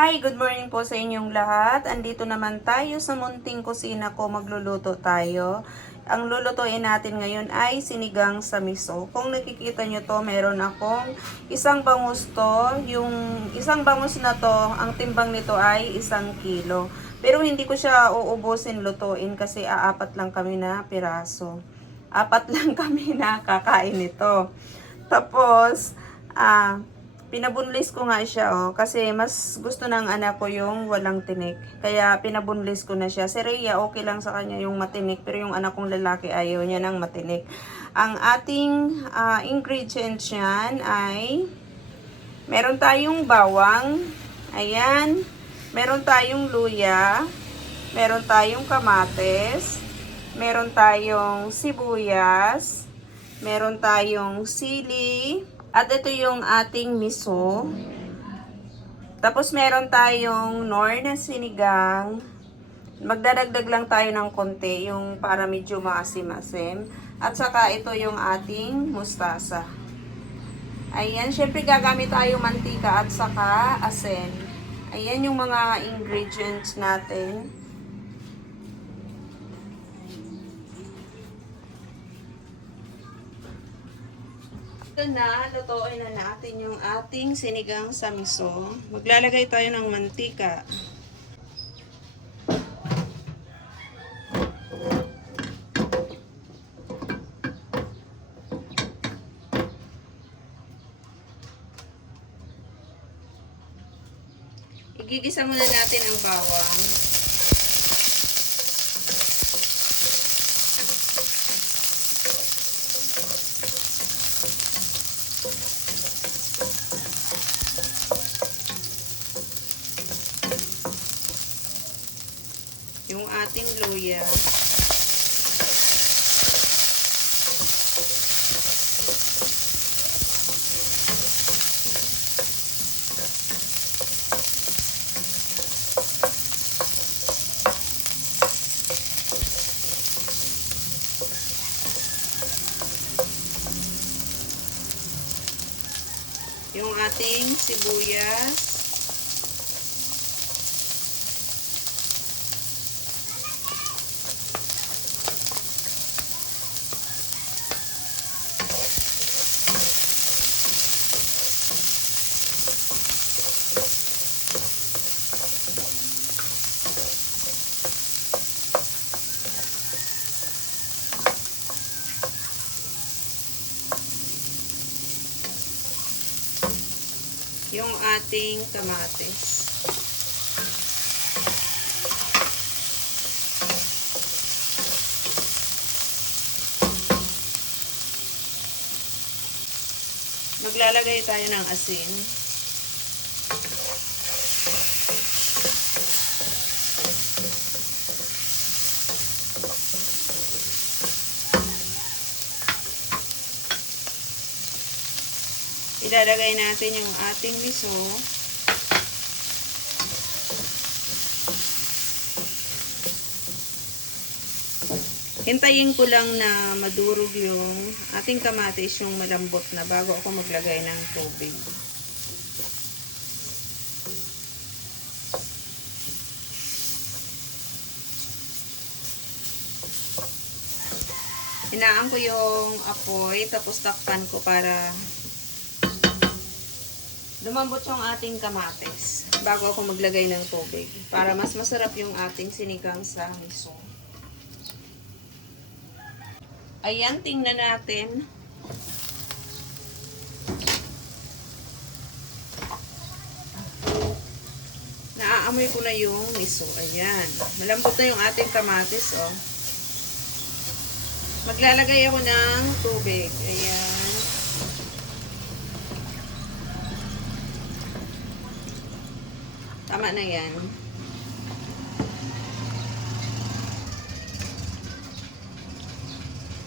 Hi, good morning po sa inyong lahat. Andito naman tayo sa munting kusina ko. Magluluto tayo. Ang lulutuin natin ngayon ay sinigang sa miso. Kung nakikita nyo to, meron akong isang bangus to. Yung isang bangus na to, ang timbang nito ay isang kilo. Pero hindi ko siya uubusin lutuin kasi aapat lang kami na piraso. Apat lang kami na kakain nito. Tapos, ah, pinabunlis ko nga siya, oh, kasi mas gusto ng anak ko yung walang tinik. Kaya pinabunlis ko na siya. Si Rhea, okay lang sa kanya yung matinik, pero yung anak kong lalaki ayaw niya ng matinik. Ang ating ah, ingredients yan ay meron tayong bawang, ayan, meron tayong luya, meron tayong kamates, meron tayong sibuyas, meron tayong sili, at ito yung ating miso. Tapos meron tayong nor na sinigang. Magdadagdag lang tayo ng konti, yung para medyo maasim-asim. At saka ito yung ating mustasa. Ayan, syempre gagamit tayo mantika at saka asin. Ayan yung mga ingredients natin. Ito na, lutuin na natin yung ating sinigang sa miso. Maglalagay tayo ng mantika. Igigisa muna natin ang bawang. Yung ating luya. Yung ating sibuyas. Yung ating kamatis. Maglalagay tayo ng asin. Ilalagay natin yung ating miso. Hintayin ko lang na madurog yung ating kamatis, yung malambot na bago ako maglagay ng tubig. Hinaan ko yung apoy, tapos takpan ko para lumambot yung ating kamatis bago ako maglagay ng tubig para mas masarap yung ating sinigang sa miso. Ayan, tingnan natin. Naaamoy ko na yung miso. Ayan. Malambot na yung ating kamatis, oh. Maglalagay ako ng tubig. Ayan. Tama na yan.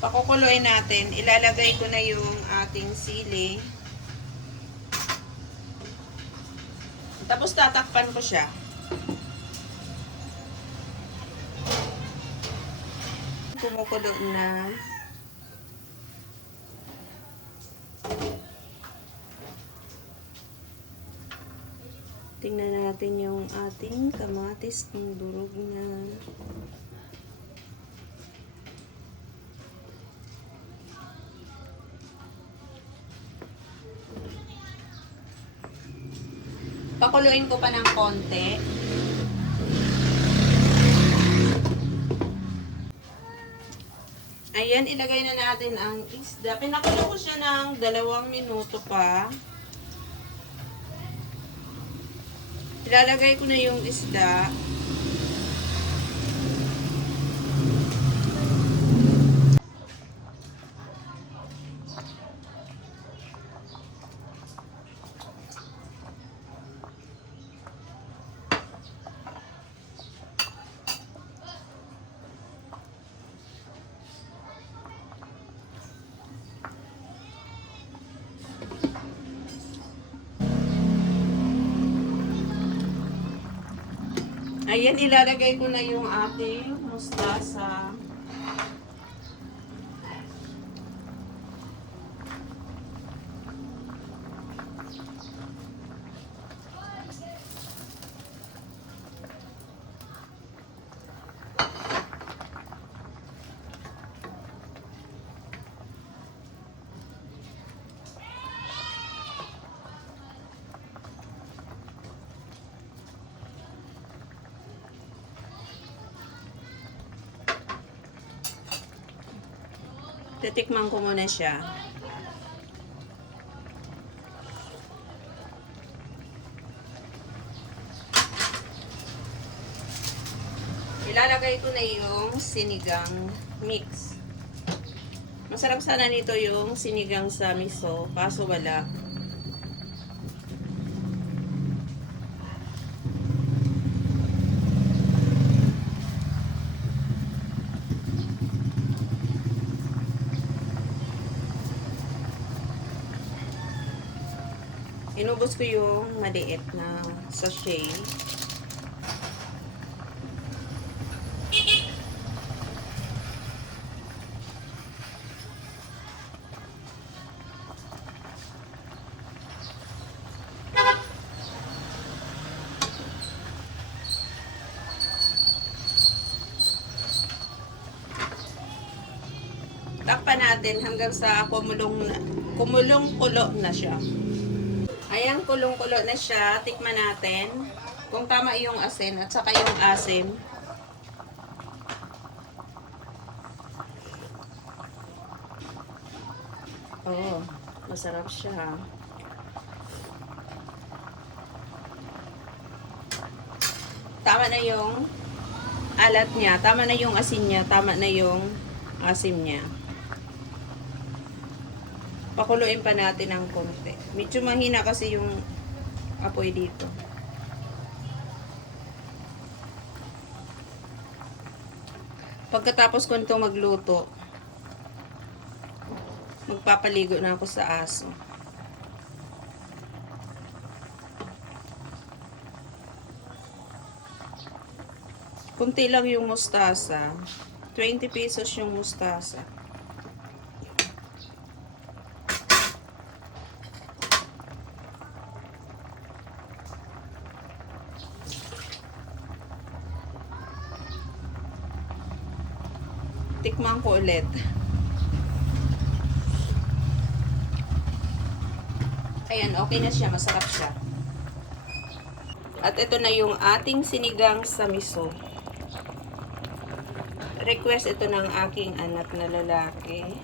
Pakukuluin natin. Ilalagay ko na yung ating sili. Tapos tatakpan ko siya. Kumukulo na. Tingnan natin yung ating kamatis kung durog na. Pakuluin ko pa ng konti. Ayan, ilagay na natin ang isda. Pinakulo ko siya ng dalawang minuto pa. Ilalagay ko na yung isda. Ayan, ilalagay ko na yung ating mustasa. Titikman ko muna siya. Ilalagay ko na yung sinigang mix. Masarap sana nito yung sinigang sa miso, kaso wala. Inubos ko yung maliit na sachet. Takpan natin hanggang sa kumulong na, kumulong kulo na siya. Ayan, kulong-kulo na siya. Tikman natin kung tama yung asin at saka yung asim. Oo, masarap siya. Tama na yung alat niya, tama na yung asin niya, tama na yung asim niya. Pakuluin pa natin ng konti. Medyo mahina kasi yung apoy dito. Pagkatapos ko nito magluto, magpapaligo na ako sa aso. Kunti lang yung mustasa. 20 pesos yung mustasa. Tikman ko ulit. Ayan, okay na siya. Masarap siya. At ito na yung ating sinigang sa miso. Request ito ng aking anak na lalaki.